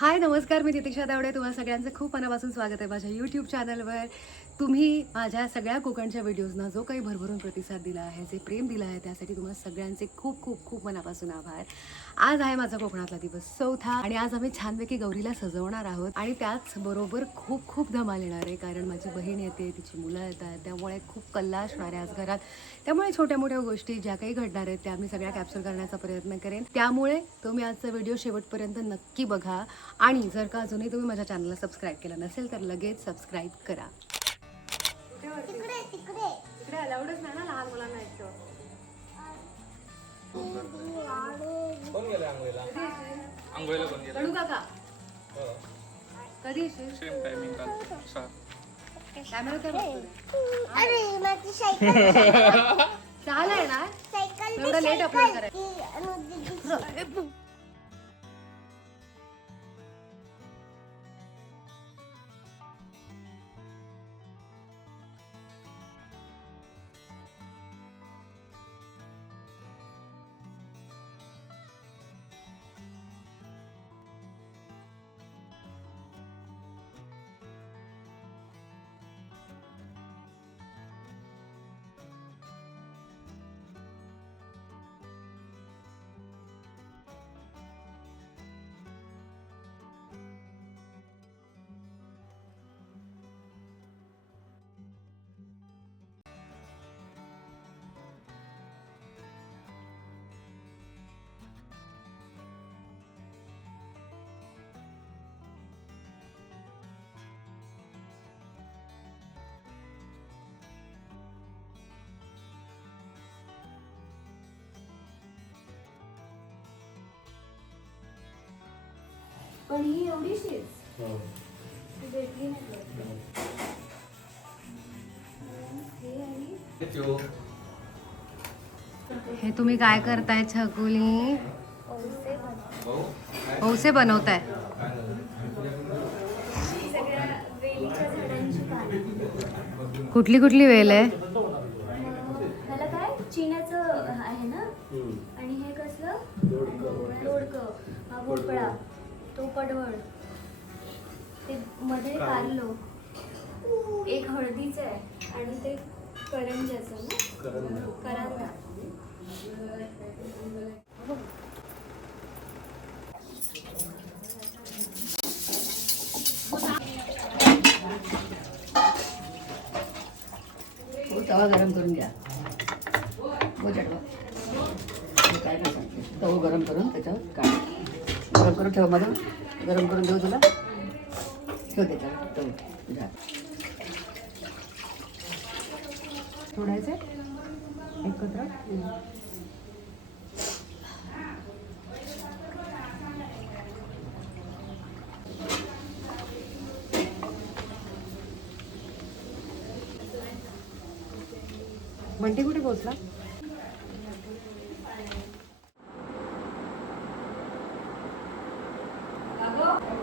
हाय नमस्कार मी तितिक्षा तावडे तुम्हाला सगळ्यांचं खूप मनापासून स्वागत आहे माझ्या यूट्यूब चॅनलवर तुम्ही माझ्या सगळ्या कोकणच्या व्हिडिओजना जो काही भरभरून प्रतिसाद दिला आहे जे प्रेम दिलं आहे त्यासाठी तुम्हाला सगळ्यांचे खूप खूप खूप मनापासून आभार. आज आहे माझा कोकणातला दिवस चौथा आणि आज आम्ही छानपैकी गौरीला सजवणार आहोत आणि त्याचबरोबर खूप खूप धमाल येणार आहे कारण माझी बहीण येते तिची मुलं येतात त्यामुळे खूप कल्ला असणार आहे आज घरात. त्यामुळे छोट्या मोठ्या गोष्टी ज्या काही घडणार आहेत त्या मी सगळ्या कॅप्चर करण्याचा प्रयत्न करेन. त्यामुळे तुम्ही आजचा व्हिडिओ शेवटपर्यंत नक्की बघा आणि जर का अजूनही तुम्ही माझ्या चॅनलला सबस्क्राईब केला नसेल तर लगेच सबस्क्राईब करा. तिकडे तिकडे. इकडे अलाउडच नाही ना लहान मुलांना इतकं. कोण गेले आंघोळीला? आंघोळीला कोण गेलं कडू काका. हो. कधी येशील? सेम टायमिंग काल सहा कॅमेरा काय बघतोय? अरे माझी सायकल सहाला येणार? सायकल एवढं करायचं. ती पण ही एवढीशीच. भेटली नाही. हे. आणि हे तुम्ही काय करताय छकुली? औसे बनवताय ही. सगळ्या वेलीच्या झाडांची पानं. कुठली कुठली वेल आहे? तो पडवळ ते मध्ये कारलो एक हळदीचं आहे आणि ते करंजाचं ना? करांदा हो तवा गरम करून घ्या. हो मी काय नाही सांगते. तवा गरम करून त्याच्यावर काढ. गरम करून ठेव मला गरम करून देऊ तुला. ठेव त्याच्यावर. सोडायचं एकत्र? बंटी कुठे पोहोचला?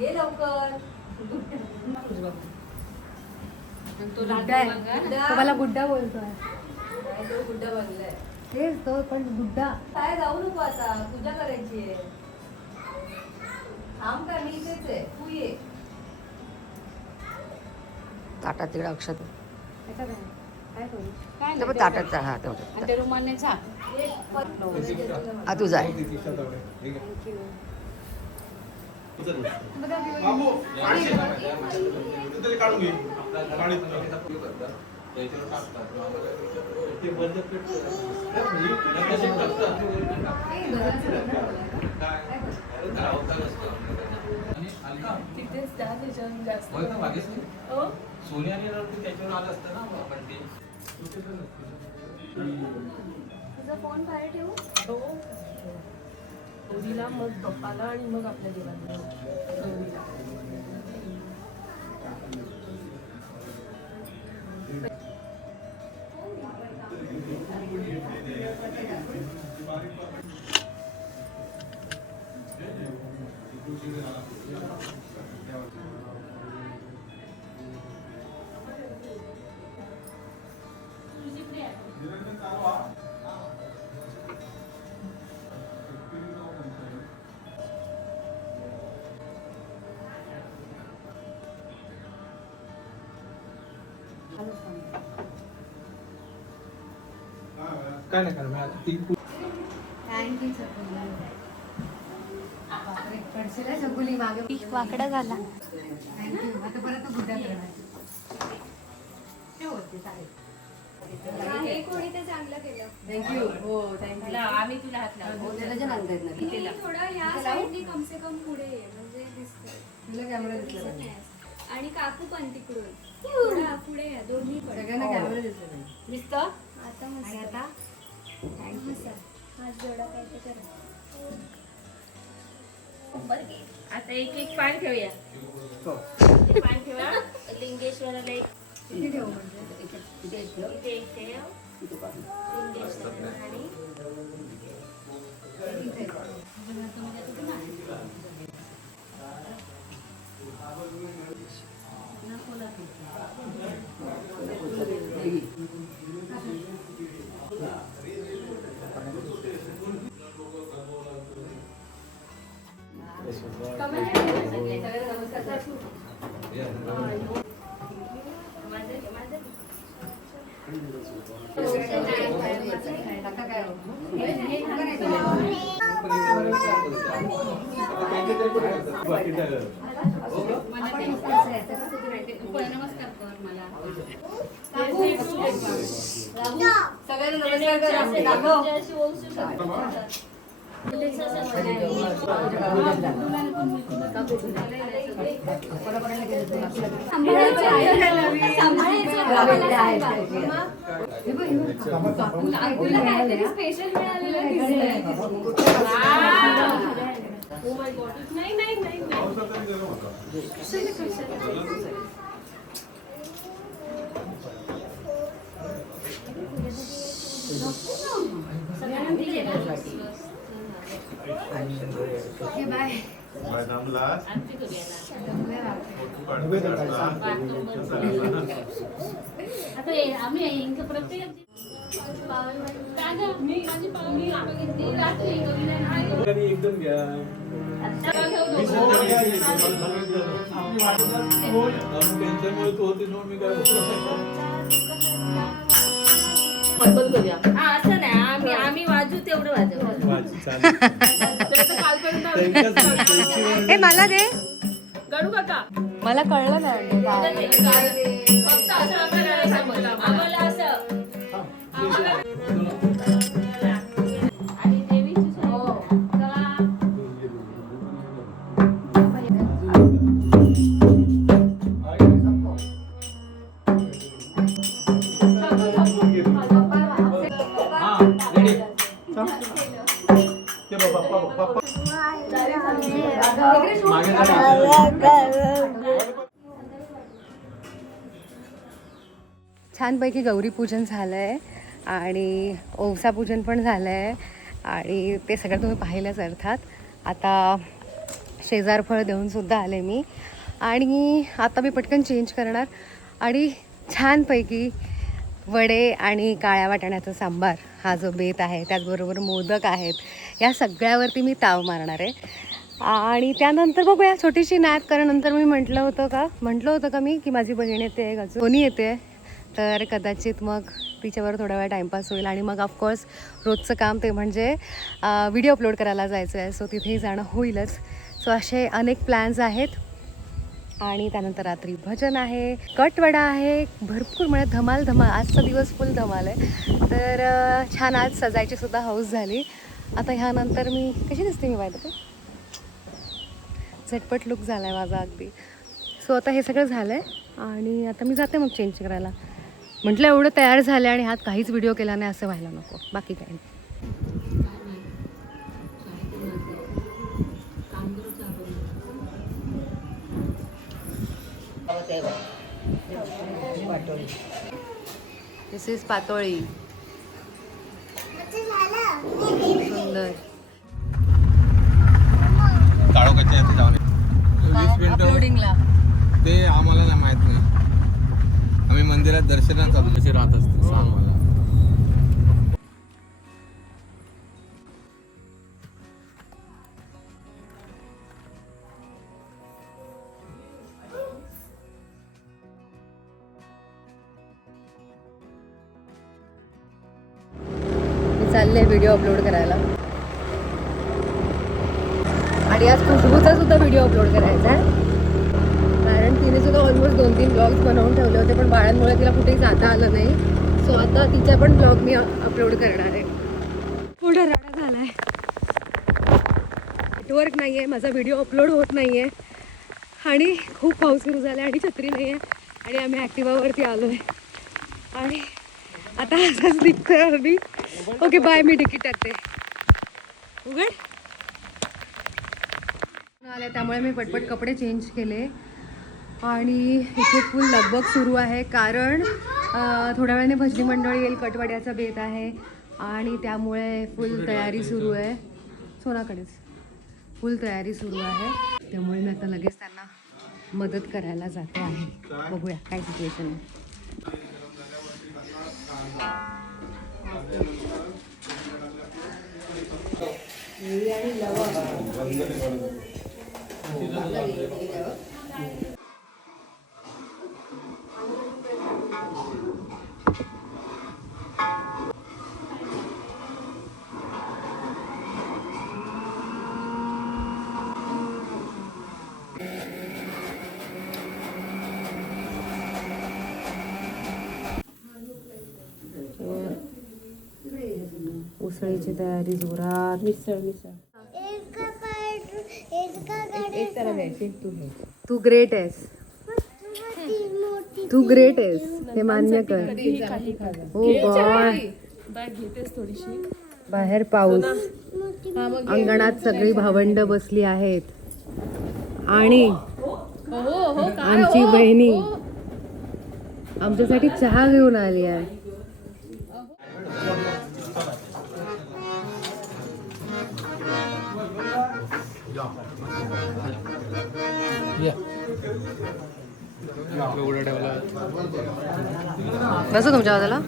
ये लवकर. गुड्डा मला गुड्डा. बोलतोय. तेच तो पण गुड्डा. काय जाऊ नको आता. पूजा करायची आहे. थांब का मी इथेच आहे. तू ये. ताटात तिकडे अक्षत. त्याच्यात आहे. काय करू? ते पण ताटात हा तेवढं. ते रुमाने जा. तू जाय काढून घे पाणी तिथेच जा त्याच्यावर हो आणि आलं असतं ना आपण ते तुझा फोन बाहेर ठेवू? गौरीला मग पप्पाला आणि मग आपल्या देवाला. गौरीला काय नाही करणार. मागे. वाकडा झाला. तू हे कोणी ते चांगलं केलं. थँक्यू हो थँक्यू आम्ही तुला हात हो थोडं साईडनी कम से कम पुढे म्हणजे दिसतंय. तुला कॅमेरा दिसला दिसत. आणि काकू पण तिकडून. पुढे या दोन्ही पण. सगळ्यांना कॅमेरा दिसला पाहिजे. दिसतं? आता आणि मस्त आता मस्त. हात जोडा काय ते करा आता एक एक पान ठेवूया. हो. पान ठेवा. लिंगेश्वराला एक. किती ठेवू म्हणजे. इथे एक ठेव, इथे एक ठेव. इथे काढ. लिंगेश्वराला आणि इथे. आता स्पेशल मिळालेलं दिसतंय ओ माय गॉड नाही नाही नाही. नाही कशाला कशाला ओके, बाय. आमची करूया ना आता हे- आम्ही यांचं प्रत्येक एकदम घ्या हो त्यांच्यामुळे तू होती म्हणून मी काय. बंद करूया. हा असं नाही. आम्ही आम्ही वाजू तेवढं वाजव मला दे. गडू काका मला कळलं नाही. छानपैकी गौरी पूजन छानपैकी गौरीपूजन झालं आहे आणि ओवसापूजन पण झालं आहे आणि ते सगळं तुम्ही पाहिलंच अर्थात. आता शेजारफळ देऊनसुद्धा आले मी. आणि आता मी पटकन चेंज करणार. आणि छानपैकी वडे आणि काळ्या वाटाण्याचा सांबार हा जो बेत आहे त्याचबरोबर मोदक आहेत या सगळ्यावरती मी ताव मारणार आहे. आणि त्यानंतर बघूया छोटीशी नात कारण नंतर मी म्हटलं होतं का? म्हटलं होतं का मी की माझी बहीण येते अजून कोणी येते. तर कदाचित मग तिच्यावर थोडा वेळ टाईमपास होईल. आणि मग ऑफकोर्स रोजचं काम ते म्हणजे व्हिडिओ अपलोड करायला जायचं आहे. सो तिथेही जाणं होईलच. सो असे अनेक प्लॅन्स आहेत. आणि त्यानंतर रात्री भजन आहे. कटवडा आहे. भरपूर म्हणजे धमाल धमाल आजचा दिवस फुल धमाल आहे. तर छान आज सजायची सुद्धा हौस झाली. आता ह्यानंतर मी कशी दिसते मी पाहिलं ते झटपट लुक झाला आहे माझा अगदी. सो आता हे सगळं झालं आहे आणि आता मी जाते मग चेंज करायला. म्हटलं एवढं तयार झालं आणि हात काहीच व्हिडिओ केला नाही असं व्हायला नको. बाकी काही दिस इज पातोळी सुंदर अपलोडिंगला ते आम्हाला नाही माहीत मंदिरात दर्शनात चालू कसे राहत असते सांग मला. मी चालले व्हिडिओ अपलोड करायला. आणि आज खुशबूचा सुद्धा व्हिडिओ अपलोड करायचा आहे. कारण तिने सुद्धा ऑलमोस्ट दोन तीन ब्लॉग्स बनवून ठेवले होते पण बाळांमुळे तिला कुठेही जाता आलं नाही. सो आता तिचा पण ब्लॉग मी अपलोड करणार आहे. थोडा राडा झाला आहे नेटवर्क नाही आहे माझा व्हिडिओ अपलोड होत नाही आहे आणि खूप पाऊस सुरू झाला आहे आणि छत्री नाही आहे आणि आम्ही ॲक्टिवावरती आलो आहे आणि आता असंच निघतोय आम्ही. ओके बाय मी तिकीट टाकते. उघड. आले त्यामुळे मी पटपट कपडे चेंज केले. आणि इथे फुल लगबग सुरू आहे कारण थोड्या वेळाने भजनी मंडळ येईल कटवाड्याचा बेत आहे आणि त्यामुळे फुल तयारी सुरू आहे. सोनाकडेच. फुल तयारी सुरू आहे. त्यामुळे मी आता लगेच त्यांना मदत करायला जाते आहे. बघूया काय सिच्युएशन आहे. उसळीची तयारी जोरात. एका गाडीत तू ग्रेट आहेस. तू ग्रेट आहेस. हे मान्य कर. हो गॉड बाहेर पाऊस. अंगणात सगळी भावंड बसली आहेत. आणि आमची बहिणी. आमच्यासाठी चहा घेऊन आली आहे. कसं तुमच्या आवाजाला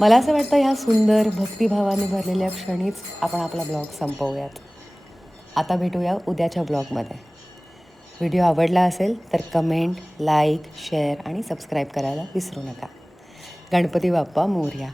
मला असं वाटतं ह्या सुंदर भक्तिभावाने भरलेल्या क्षणीच आपण आपला ब्लॉग संपवूयात. आता भेटूया उद्याच्या ब्लॉगमध्ये. व्हिडिओ आवडला असेल तर कमेंट लाईक शेअर आणि सबस्क्राईब करायला विसरू नका. गणपती बाप्पा मोर्या.